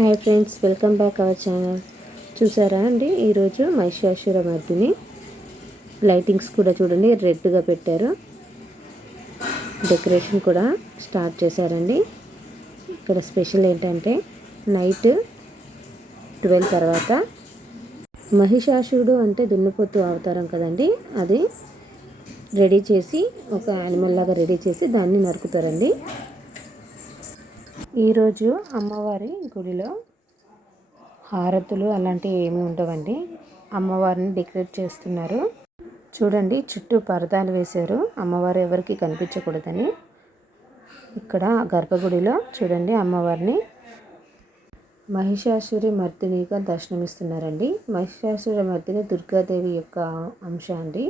Hi friends, welcome back our channel. చూసారా అండి, ఈరోజు మహిషాసురమర్దిని లైటింగ్స్ కూడా చూడండి రెడ్గా పెట్టారు. డెకరేషన్ కూడా స్టార్ట్ చేశారండి. ఇక్కడ స్పెషల్ ఏంటంటే నైట్ 12 తర్వాత మహిషాసురుడు అంటే దున్నపోతు అవతారం కదండి, అది రెడీ చేసి ఒక యానిమల్ లాగా రెడీ చేసి దాన్ని నరుకుతారండి. ఈరోజు అమ్మవారి గుడిలో హారతులు అలాంటివి ఏమీ ఉండవండి. అమ్మవారిని డెకరేట్ చేస్తున్నారు. చూడండి, చుట్టూ పరదాలు వేశారు అమ్మవారు ఎవరికి కనిపించకూడదని. ఇక్కడ గర్భగుడిలో చూడండి అమ్మవారిని మహిషాసురి మర్దినిగా దర్శనమిస్తున్నారండి. మహిషాసుర మర్దిని దుర్గాదేవి యొక్క అంశ అండి.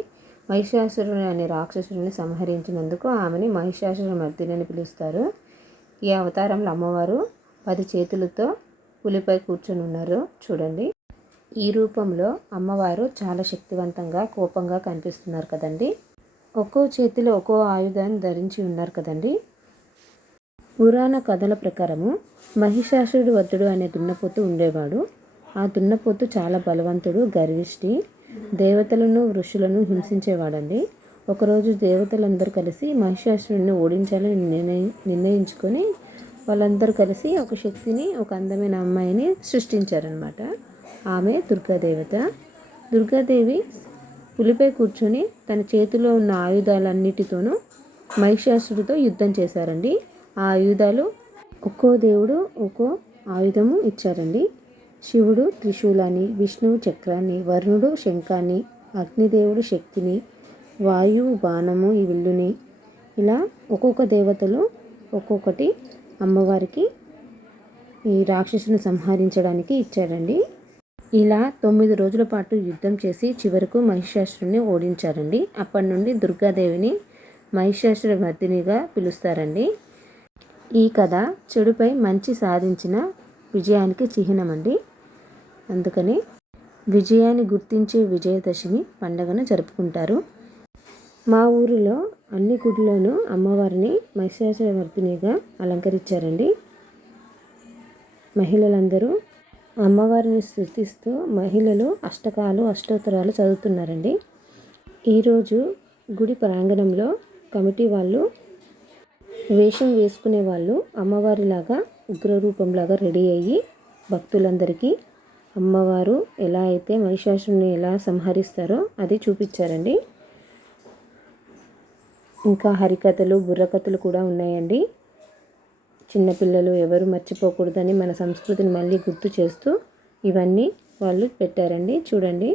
మహిషాసురుని అనే రాక్షసుడిని సంహరించినందుకు ఆమెని మహిషాసుర మర్దిని అని పిలుస్తారు. ఈ అవతారంలో అమ్మవారు 10 చేతులతో పులిపై కూర్చొని ఉన్నారు. చూడండి, ఈ రూపంలో అమ్మవారు చాలా శక్తివంతంగా కోపంగా కనిపిస్తున్నారు కదండి. ఒక్కో చేతిలో ఒక్కో ఆయుధాన్ని ధరించి ఉన్నారు కదండి. పురాణ కథల ప్రకారము మహిషాసురుడు వద్దుడు అనే దున్నపోతు ఉండేవాడు. ఆ దున్నపోతు చాలా బలవంతుడు, గర్విష్టి, దేవతలను ఋషులను హింసించేవాడండి. ఒకరోజు దేవతలందరూ కలిసి మహిషాసురుడిని ఓడించాలని నిర్ణయించుకొని వాళ్ళందరూ కలిసి ఒక శక్తిని, ఒక అందమైన అమ్మాయిని సృష్టించారనమాట. ఆమె దుర్గాదేవత. దుర్గాదేవి పులిపై కూర్చొని తన చేతిలో ఉన్న ఆయుధాలన్నిటితోనూ మహిషాసురుడితో యుద్ధం చేశారండి. ఆ ఆయుధాలు ఒక్కో దేవుడు ఒక్కో ఆయుధము ఇచ్చారండి. శివుడు త్రిశూలాన్ని, విష్ణువు చక్రాన్ని, వరుణుడు శంఖాన్ని, అగ్నిదేవుడు శక్తిని, వాయువు బాణము ఈ విల్లుని, ఇలా ఒక్కొక్క దేవతలు ఒక్కొక్కటి అమ్మవారికి ఈ రాక్షసుని సంహరించడానికి ఇచ్చారండి. ఇలా 9 రోజుల పాటు యుద్ధం చేసి చివరకు మహిషాసురుని ఓడించారండి. అప్పటి నుండి దుర్గాదేవిని మహిషాసుర మర్దినిగా పిలుస్తారండి. ఈ కథ చెడుపై మంచి సాధించిన విజయానికి చిహ్నమండి. అందుకని విజయాన్ని గుర్తించే విజయదశమి పండుగను జరుపుకుంటారు. మా ఊరిలో అన్ని గుడిలోనూ అమ్మవారిని మహిషాసురమర్దినిగా అలంకరించారండి. మహిళలందరూ అమ్మవారిని స్తుతిస్తూ మహిళలు అష్టకాలు అష్టోత్తరాలు చదువుతున్నారండి. ఈరోజు గుడి ప్రాంగణంలో కమిటీ వాళ్ళు వేషం వేసుకునే వాళ్ళు అమ్మవారిలాగా ఉగ్రరూపంలాగా రెడీ అయ్యి భక్తులందరికీ అమ్మవారు ఎలా అయితే మహిషాసురుని ఎలా సంహరిస్తారో అది చూపించారండి. ఇంకా హరికథలు, బుర్రకథలు కూడా ఉన్నాయండి. చిన్నపిల్లలు ఎవరు మర్చిపోకూడదని మన సంస్కృతిని మళ్ళీ గుర్తు చేస్తూ ఇవన్నీ వాళ్ళు పెట్టారండి. చూడండి.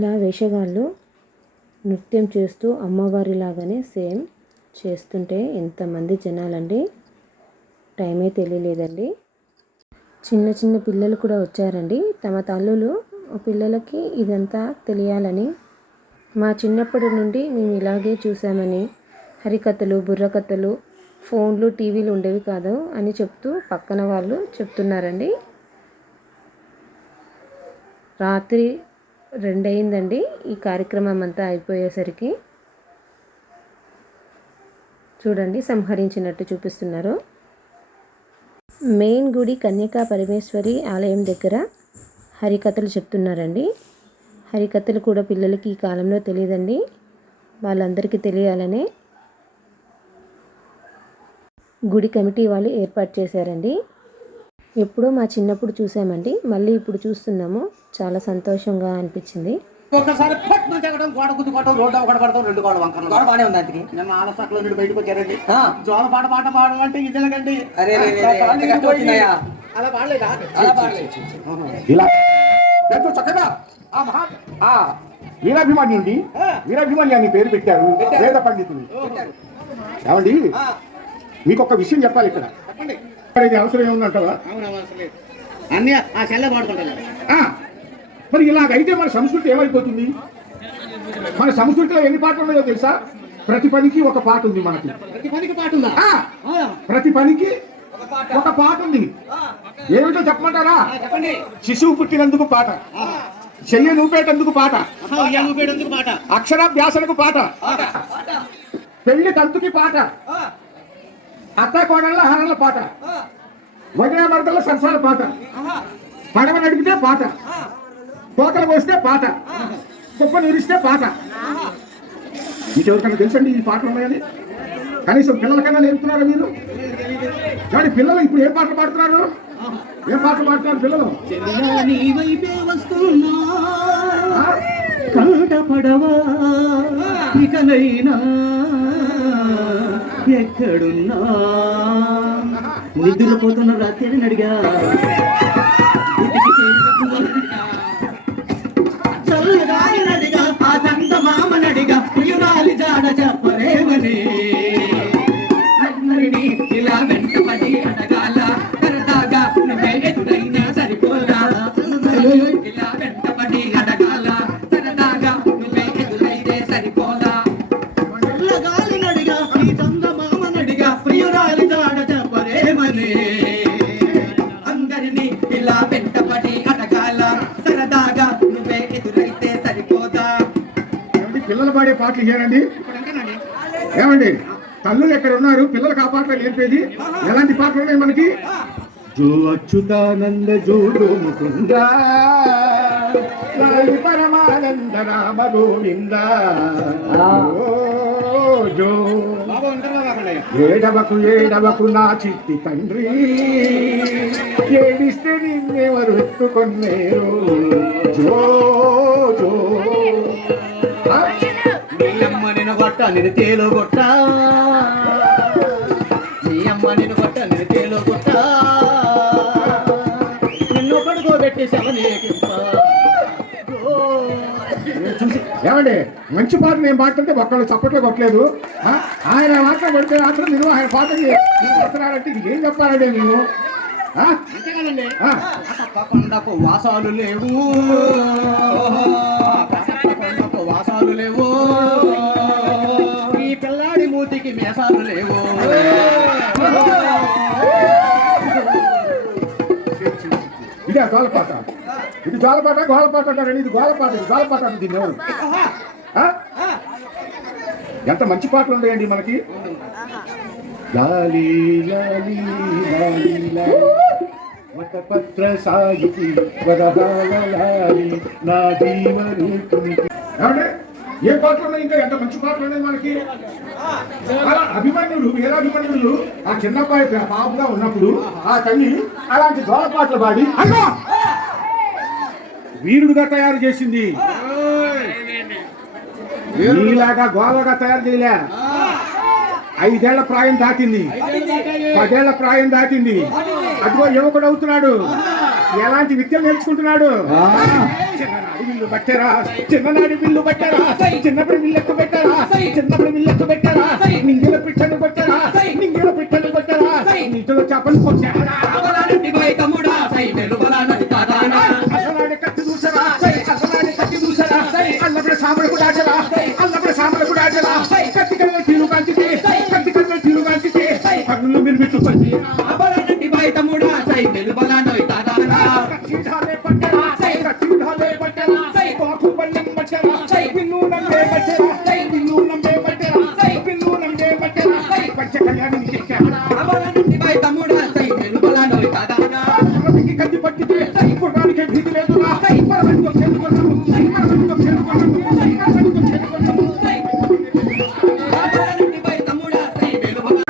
ఇలా వేషగాళ్ళు నృత్యం చేస్తూ అమ్మవారిలాగానే సేమ్ చేస్తుంటే ఎంతమంది జనాలండి, టైమే తెలియలేదండి. చిన్న చిన్న పిల్లలు కూడా వచ్చారండి. తమ తల్లులు పిల్లలకి ఇదంతా తెలియాలని, మా చిన్నప్పటి నుండి మేము ఇలాగే చూసామని, హరికథలు, బుర్రకథలు, ఫోన్లు, టీవీలు ఉండేవి కాదు అని చెప్తూ పక్కన వాళ్ళు చెప్తున్నారండి. రాత్రి 2 అయిందండి ఈ కార్యక్రమం అంతా అయిపోయేసరికి. చూడండి, సంహరించినట్టు చూపిస్తున్నారు. మెయిన్ గుడి కన్యకా పరమేశ్వరి ఆలయం దగ్గర హరికథలు చెప్తున్నారండి. హరికథలు కూడా పిల్లలకి ఈ కాలంలో తెలియదండి, వాళ్ళందరికీ తెలియాలనే గుడి కమిటీ వాళ్ళు ఏర్పాటు చేశారండి. ఎప్పుడో మా చిన్నప్పుడు చూసామండి, మళ్ళీ ఇప్పుడు చూస్తున్నాము. చాలా సంతోషంగా అనిపించింది. ఒకసారి గోడ గుద్దుకోవడం, రోడ్డు ఒకటి పడతాం, 2 గోడ వంకర గోడ బాగానే ఉంది. అందుకే నిన్న ఆలసట్లో నుండి బయటకు వచ్చారండి. జోల పాట పాడాలంటే ఇదేలాగండి, అలా పాడలేదా? ఇలా ఎంతో చక్కగా ఆ వీరాభిమాన్యుండి, వీరాభిమాన్యాన్ని పేరు పెట్టారు వేద పండితులు. ఏమండి, మీకు ఒక విషయం చెప్పాలి. ఇక్కడ అవసరం ఏముందంటావా? అన్ని ఆ చెల్ల పాడుకుంటాను. మరి ఇలాగైతే మన సంస్కృతి ఏమైపోతుంది? మన సంస్కృతిలో ఎన్ని పాటలు ఉన్నాయో తెలుసా? ప్రతి పనికి ఒక పాట ఉంది మనకి. ప్రతి పనికి పాట ఉందా? ప్రతి పనికి ఒక పాట ఉంది. ఏమిటో చెప్పమంటారా? చెప్పండి. శిశువు పుట్టినందుకు పాట, చెయ్య నూపేటందుకు పాట, అక్షరాభ్యాసనకు పాట, పెళ్లి తంతుకి పాట, అత్త కోడళ్ళ హరణల పాట, వదిన మరదల సరసాల పాట, పడవ నడిపితే పాట, కోతలు కోస్తే పాట, కుప్ప నిరిస్తే పాట. మీకెవరికన్నా తెలుసండి ఈ పాటలు ఉన్నాయని? కనీసం పిల్లలకన్నా నేర్పుతున్నారా మీరు? కానీ పిల్లలు ఇప్పుడు ఏం పాటలు పాడుతున్నారు? ఏం పాటలు పాడుతున్నారు పిల్లలు? కంటపడవా ఇకనైనా ఎక్కడున్నా, నిద్రపోతున్న రాత్రి అడిగా, చల్లగాయనడిగా ఆ దంత మామనడిగా, ప్రియురాలి జాడ చెప్పరేమని, అందరినీ ఇలా వెంటపడి అడగాల, సరదాగా నువ్వే ఎదురైనా సరిపోలా, ఇలా వెంటపడి అడగాల, సరదాగా నువ్వే ఎదురైతే సరిపోలా, చల్లగాలినడిగా ఈ దంత మామనడిగా, ప్రియురాలి జాడ చెప్పరేమని, అందరినీ ఇలా వెంటపడి అడగాల, సరదాగా నువ్వే ఎదురైతే సరిపోదా. పిల్లలు పాడే పాటలు ఇయ్యారండి. ఏమండి, తల్లులు ఎక్కడ ఉన్నారు? పిల్లలకు ఆ పాటలు నేర్పేది. ఎలాంటి పాటలు ఉన్నాయి మనకి? జో అచ్యుతానంద జోడు ముకుంద, లాలి పరమానంద రామ గోవింద, జో ఏడవకు ఏడవకు నా చిట్టి తండ్రి, ఏడిస్తే నిన్నెవరు ఎత్తుకొన్నేరు, జో జో. నీ అమ్మ నిన్ను కొట్ట నేను తేలో కొట్ట, నీ అమ్మ నిన్ను కొట్ట నేను తేలో కొట్ట, నిన్ను పడుకోబెట్టి శవనేకింప. ఏమండి, మంచి పాటలు ఏం పాడుతుంటే ఒక్కళ్ళు చప్పట్లు కొట్టలేదు. ఆయన మాత్రం కొడితే మాత్రం మీరు ఆయన పాటకి కొడుతున్నారంటే ఇది ఏం చెప్పాలండి మేము? అంతే కదండి. కొండకు వాసాలు లేవు, కొండకు వాసాలు లేవు, ఈ పిల్లాడి మూతికి మేసాలు లేవు. ఇదే గోలపాట. ఇది జోలపాట, గోలపాట అంటారండి. ఇది గోలపాట, ఇది గోలపాట అంటే దీన్ని ఎవరు? ఎంత మంచి పాటలు ఉన్నాయండి మనకి. లాలి లాలి లాలి లాలి వటపత్ర సాయుకి వరహాలి నా జీవనీతుని. ఏ పాటలు ఉన్నాయి? ఇంకా ఎంత మంచి పాటలు ఉన్నాయి మనకి. అలా అభిమన్యుడు, వీరాభిమన్యుడు ఆ చిన్నపాయ పాపగా ఉన్నప్పుడు ఆ తల్లి అలాంటి గోల పాటలు పాడి అన్నా వీరుడుగా తయారు చేసింది. వీరులాగా గోలగా తయారు చేయలే. 5 ఏళ్ల ప్రాయం దాటింది, 10 ఏళ్ల ప్రాయం దాటింది. అదిగో యువకుడు అవుతున్నాడు. ఎలాంటి విద్యలు నేర్చుకుంటున్నాడు? చిన్ననాడి విల్లు పట్టారా, చిన్ననాడి విల్లు పట్టారా, చిన్నప్పుడు విల్లెక్కు పెట్టారా, చిన్నప్పుడు విల్లెక్కు పెట్టారా, నింగిల పిట్టలు కొట్టారా, నింగిల పిట్టలు కొట్టారా, నీటిలో చేపలు కొట్టారా, అసలాడి కత్తి దూసరా, అసలాడి కత్తి దూసరా, అల్లప్పుడు సామలకు దాచరా, అల్లప్పుడు సామలకు దాచరా, కత్తి కల్లో తీరు కాల్చితే, కత్తి కల్లో తీరు కాల్చితే, పన్నులు మీరు పెట్టుకొని కచ్చిఠాలే పట్టరా, కచ్చిఠాలే పట్టరా, పాకు పల్లెం పట్టరా, పిల్లు నంబే పట్టరా, పిల్లు నంబే పట్టరా, పిల్లు నంబే పట్టరా, పచ్చ కళ్యాణం చేశారా, కుర్రానికి కత్తి పట్టితే కుర్రానికి భీతి లేదురా, పరమంతో చేరుకున్నాము, పరమంతో చేరుకున్నాము, పరమంతో చేరుకున్నాము.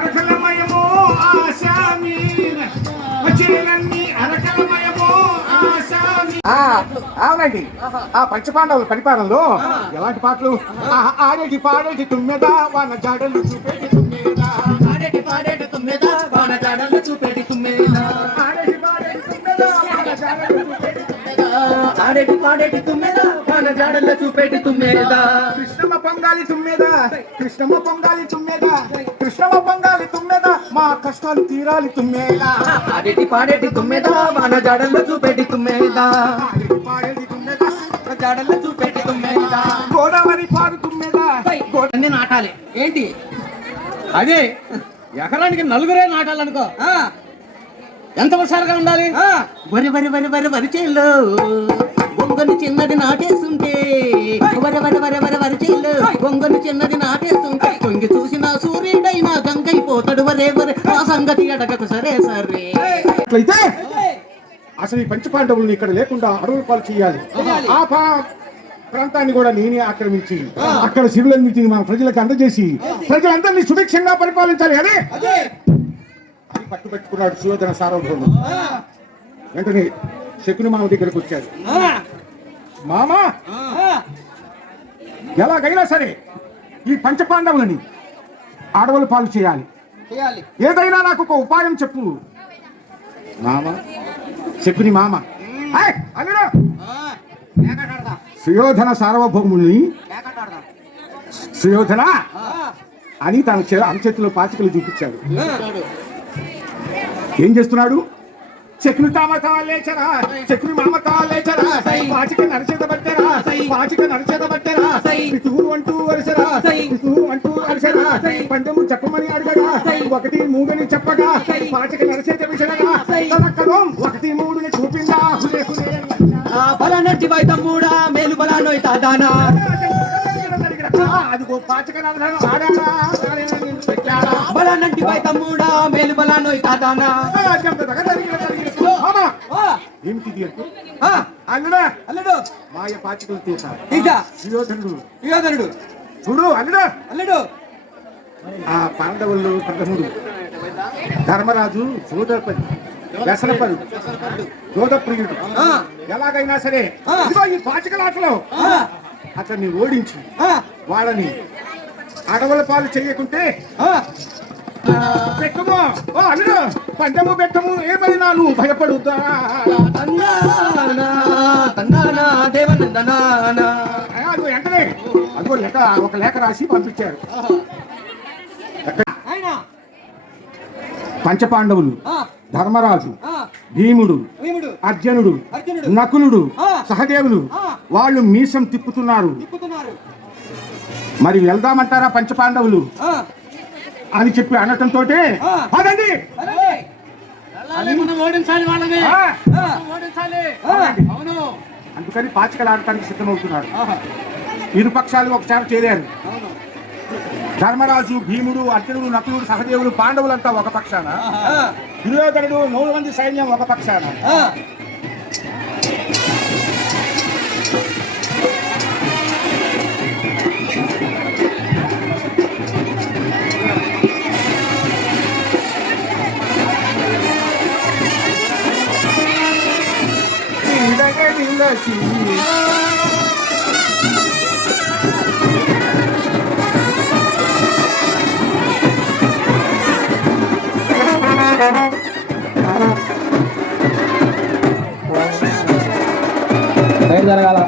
అరకలమయమో ఆశామీన వచ్చేలన్నీ అరకలమయమో ఆశామీ. అవునండి, ఆ పంచపాండవుల పరిపాలనలో ఎలాంటి పాటలు? ఆడేటి పాడేటి తుమ్మెద వాన జాడలు చూపేటి తుమ్మెద, ఆడేటి పాడేటి తుమ్మెద వాన జాడలు చూపేటి తుమ్మెద, ఆడేటి పాడేటి తుమ్మెద వాన జాడలు చూపేటి తుమ్మెద, ఆడేటి పాడేటి తుమ్మెద వాన జాడలు చూపేటి తుమ్మెద, కృష్ణమ్మ పొంగాలి తుమ్మెద, కృష్ణమ్మ పొంగాలి తుమ్మెద, కృష్ణమ్మ పొంగాలి తుమ్మెద, మా కష్టాలు తీరాలి తుమ్మెద, ఆడేటి పాడేటి తుమ్మెద వాన జాడలు చూపేటి తుమ్మెద, ఆడేటి పాడేటి తుమ్మెద, జాడలు చూపేటి తుమ్మెద, గోదావరి పాడు తుమ్మెద. అన్ని నాటాలి. ఏంటి అదే ఎకరానికి నలుగురే నాటాలనుకో, ఎంత హుషారుగా ఉండాలి. వరి వరి వరి వరి వరి చేలు బొంగను చిన్నది నాటేస్తుంటే, వరి వరి వరి వరి వరి చేలు బొంగను చిన్నది నాటేస్తుంటే, తొంగి చూసిన సూర్యుడైనా గంగైపోతాడు, వరే వరే ఆ సంగతి అడగకు సరే సరే. అట్లయితే అసలు ఈ పంచపాండవుల్ని ఇక్కడ లేకుండా అడవుల పాలు చేయాలి. ఆ ప్రాంతాన్ని కూడా నేనే ఆక్రమించి అక్కడ శివులన్నింటిని మన ప్రజలకు అందజేసి ప్రజలందరినీ సుభిక్షంగా పరిపాలించాలి అని పట్టుబెట్టుకున్నాడు సుయోధన సార్వభౌముడు. వెంటనే శకుని మామ దగ్గరకు వచ్చాడు. మామ, ఎలాగైనా సరే ఈ పంచపాండవులని అడవుల పాలు చేయాలి, ఏదైనా నాకు ఒక ఉపాయం చెప్పు. మామ, శకుని మామ, అల్లుడు సుయోధన సార్వభౌముల్ని సుయోధన అని తన అంచెత్తులో పాచికలు చూపించాడు. ఏం చేస్తున్నాడు? శకుని తామ లేచరా, శకుని మామ లేచరా, పాచిక నరచేత పట్టరా, పాచిక నరచేత పట్టరా, పితువు అంటూ వరుసరా, పితువు అంటూ వరుసరా, పందెము చెప్పమని అడగగా 1 3 అని చెప్పగా పాచిక నరచేత విసరగా తనక్కదం 1 3 చూపిందా. హులే హులే బలనట్టి బై తమ్ముడా మేలు బలానోయ్ తాదానా, అదిగో పాచిక నరదను ఆడాడా పెట్టాడా, బలనట్టి బై తమ్ముడా మేలు బలానోయ్ తాదానా. ఏమిటి అల్లుడా? అల్లుడు మాయ పాచికలు తీసా తీసా సుయోధనుడు యోధనుడు చూడు అల్లుడా. అల్లుడు ఆ పాండవులు ప్రథముడు ధర్మరాజు సోదరపతి వ్యసనపడు జోధప్రియుడు. ఎలాగైనా సరే ఇదిగో ఈ పాచికలాటలో అతన్ని ఓడించి వాళ్ళని అడవుల పాలు చేయకుంటే పెట్టము ఓ అల్లుడు, పందెము పెట్టము ఏమైనా నువ్వు భయపడుతా. అది వెంటనే అదిగో ఒక లేఖ రాసి పంపించారు. పంచపాండవులు ధర్మరాజు, భీముడు, అర్జునుడు, నకులుడు, సహదేవులు వాళ్ళు మీసం తిప్పుతున్నారు. మరి వెళ్దామంటారా పంచపాండవులు అని చెప్పి అనటంతో పదండి అందుకని పాచికలు ఆడటానికి సిద్ధమవుతున్నారు. ఇరు పక్షాలు ఒకసారి చేరారు. ధర్మరాజు, భీముడు, అర్జునుడు, నకులుడు, సహదేవులు, పాండవులంతా ఒక పక్షాన, దుర్యోధనుడు 100 మంది సైన్యం ఒక పక్షాన. రైలు జరగాల.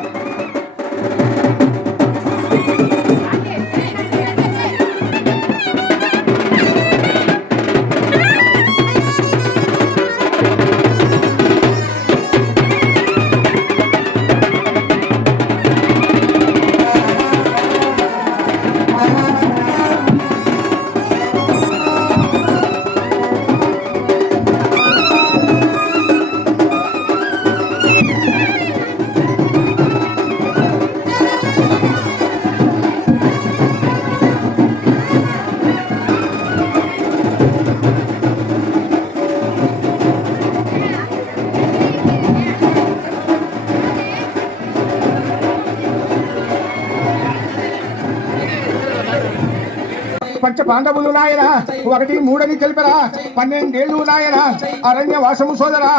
పంచ పాండవులు నాయన 1, 3 అని తెలిపరా. 12 ఏళ్ళు నాయన అరణ్య వాసము సోదరా.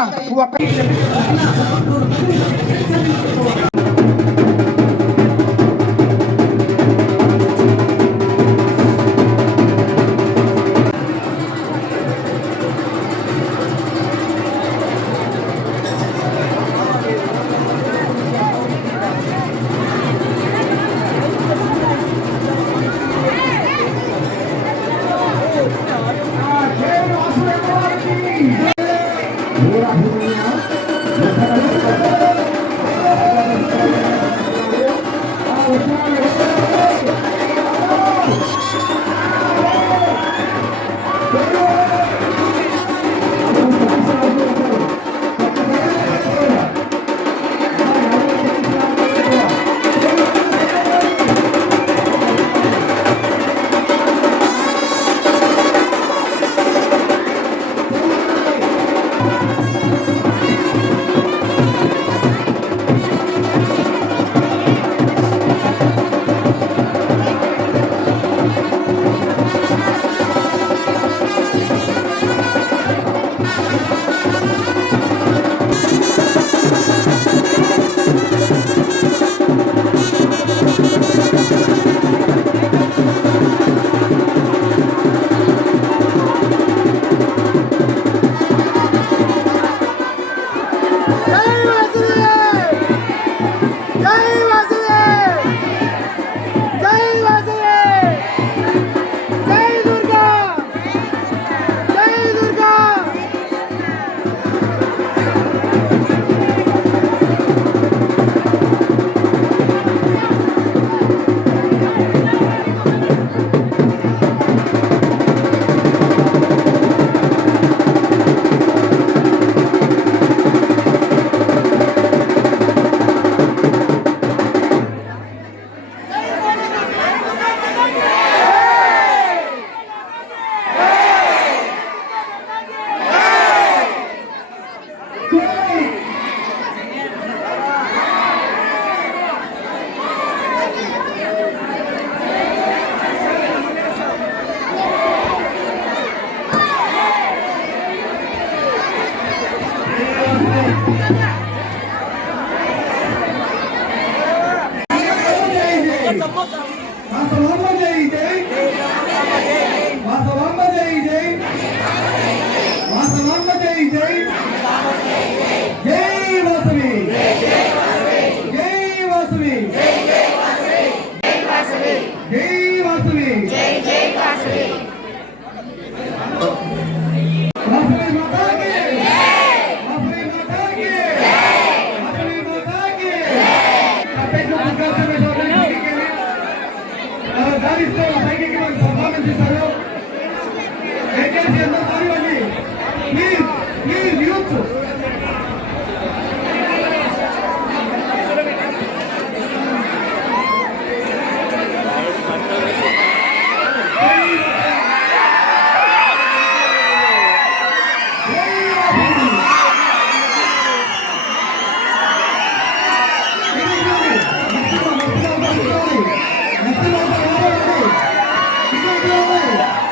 Let's go.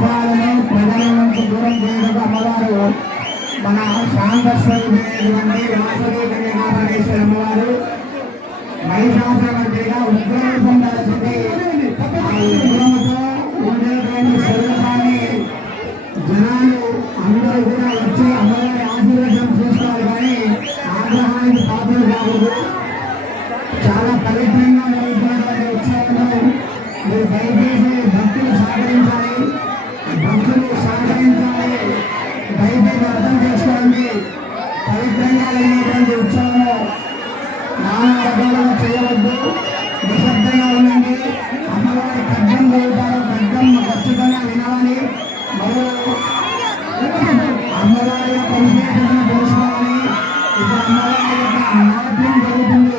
దుఃఖాలను ప్రజల నుంచి దూరం చేయడానికి అమ్మవారు మన శాంతస్వరూపిణి వాసవి అమ్మవారు మహిషాసురమర్దిగా ఉగ్రరూపం దాల్చింది. ఆ ఉగ్రముతో ఉండేటువంటి స్వరూపాన్ని జనాలు అందరూ కూడా వచ్చి అమ్మవారి ఆశీర్వచనం చేసుకోవాలి, కానీ ఆగ్రహానికి పాత్రలు కాకూడదు. చాలా పవిత్రంగా జరుగుతున్నటువంటి ఉత్సవంలో మీరు దయచేసి భక్తులు సహకరించాలి, దయచేసి అర్థం చేసుకోండి. పవిత్రంగా లేనటువంటి ఉత్సవంలో నానా రకాలుగా చేయవద్దు, నిశ్శబ్దంగా ఉండండి. అమ్మవారి ఖడ్గం చదువుతారు, ఖడ్గం ఖచ్చితంగా వినాలి. మరియు అమ్మవారి యొక్క విశేషతను తెలుసుకోవాలి. ఇక్కడ అమ్మవారి యొక్క నాట్యం జరుగుతుంది.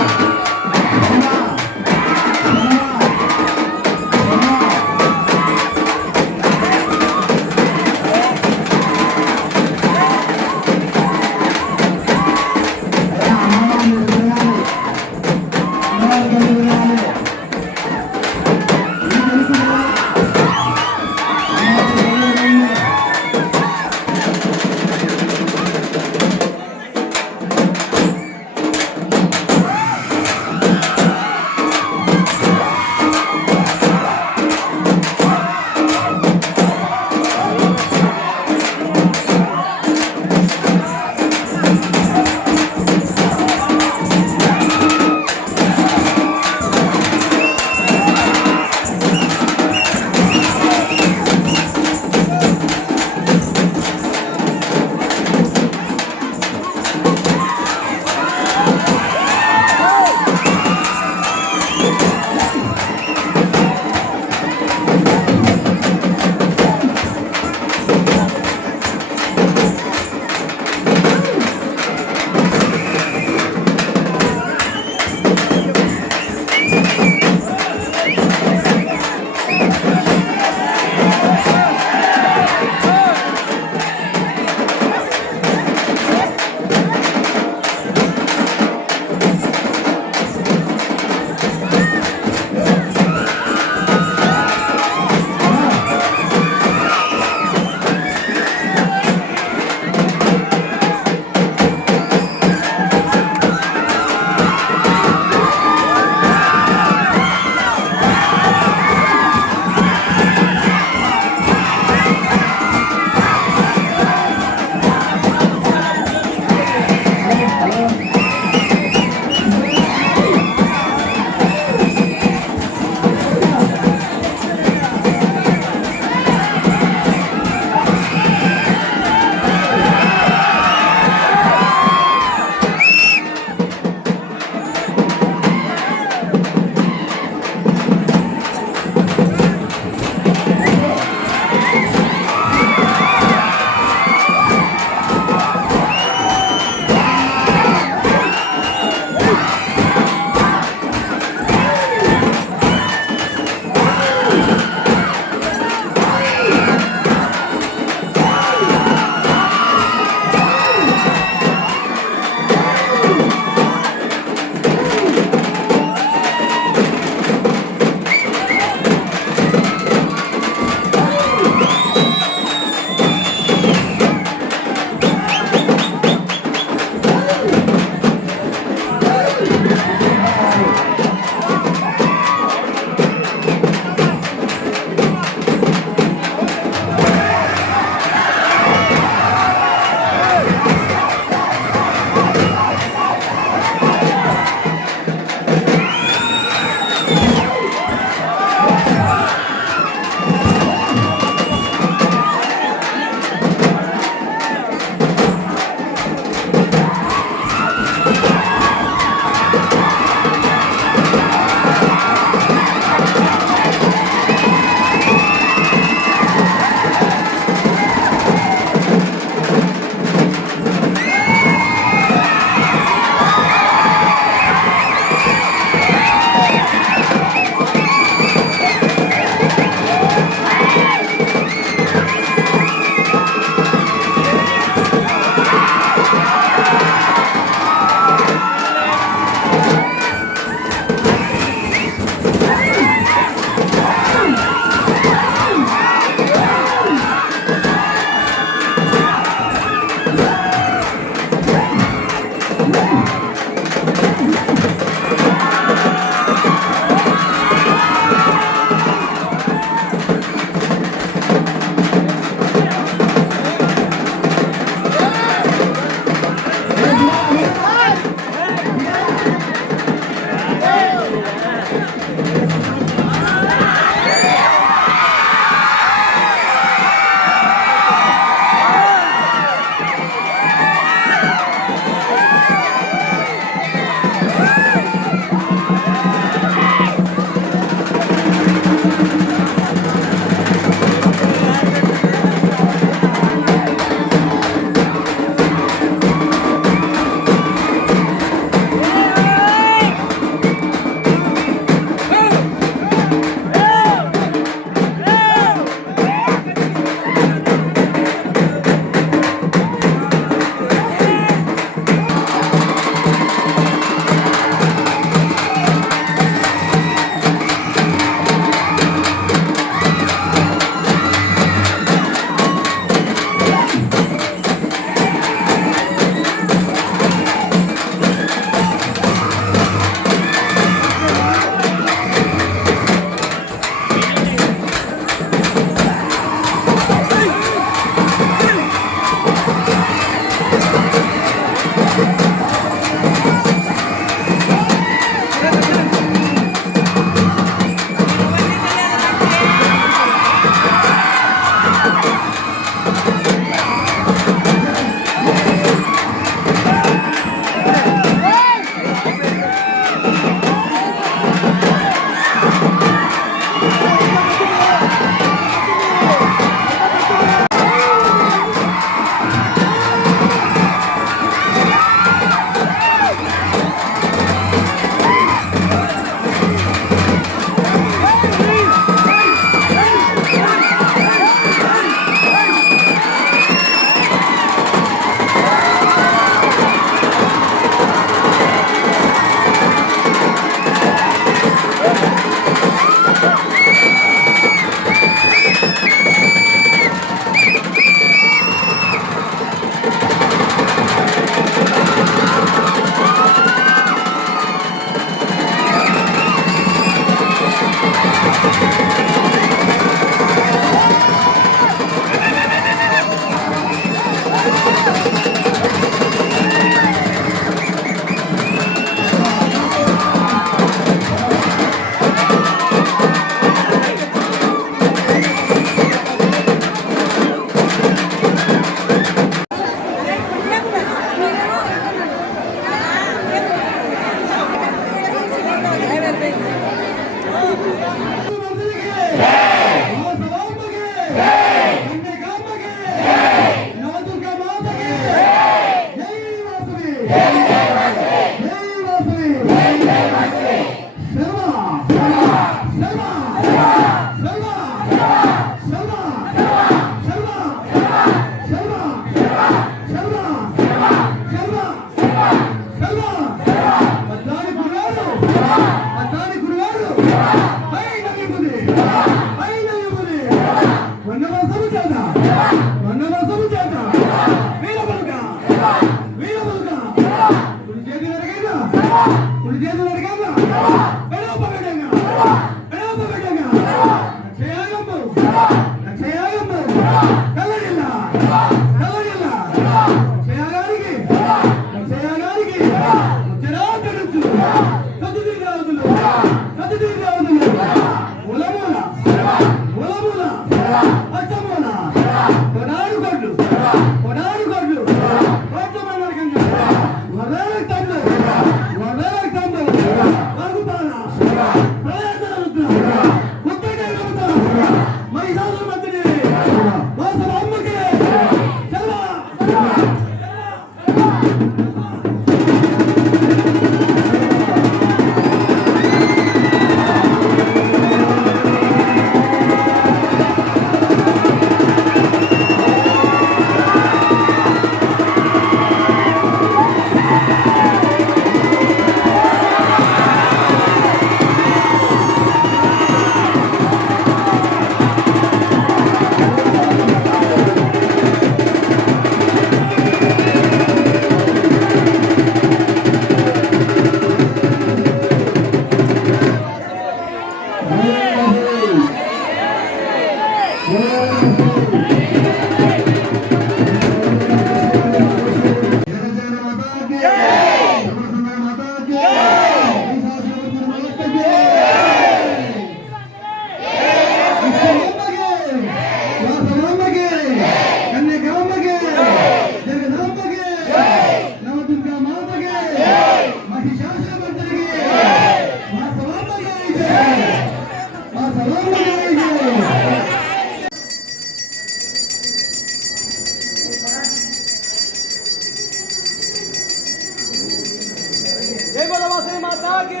जय बोलो वासवी माता की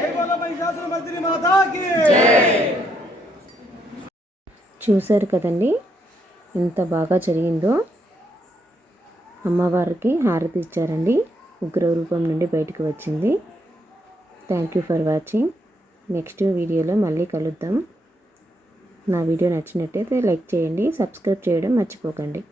जय बोलो महिषासुर मर्दिनी माता की చూశారు కదండి ఎంత బాగా జరిగిందో. అమ్మవారికి హారతి ఇచ్చారండి, ఉగ్ర రూపం నుండి బయటకు వచ్చింది. Thank you for watching. Next వీడియోలో మళ్ళీ కలుద్దాం. నా వీడియో నచ్చినట్టయితే లైక్ చేయండి, సబ్స్క్రైబ్ చేయడం మర్చిపోకండి.